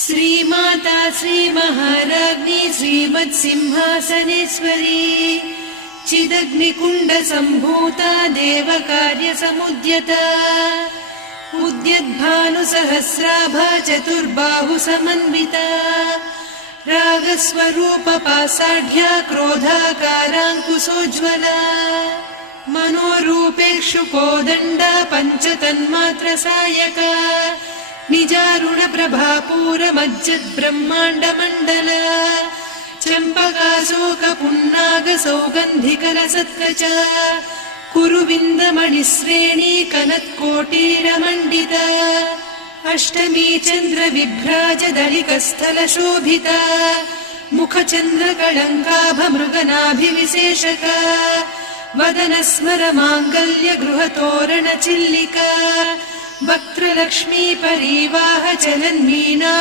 श्रीमाता श्रीमहाराज्ञी श्रीमत्सिंहासनेश्वरी चिदग्निकुण्डसम्भूता देवकार्यसमुद्यता उद्यद्भानुसहस्राभा चतुर्बाहुसमन्विता रागस्वरूपपासाढ्या क्रोधाकाराङ्कुशोज्ज्वला मनोरूपेक्षु कोदण्डा पञ्चतन्मात्रसायका निजारुणप्रभापूरमज्जद्ब्रह्माण्डमण्डला चम्पकाशोकपुन्नागसौगन्धिकलसत्कचा कुरुविन्दमणिश्रेणी कनत्कोटीरमण्डिता अष्टमी चन्द्रविभ्राजदलिकस्थलशोभिता मुखचन्द्रकळङ्काभमृगनाभिविशेषका वदनस्मरमाङ्गल्यगृहतोरणचिल्लिका वक्त्रलक्ष्मी परीवाह चलन्मीना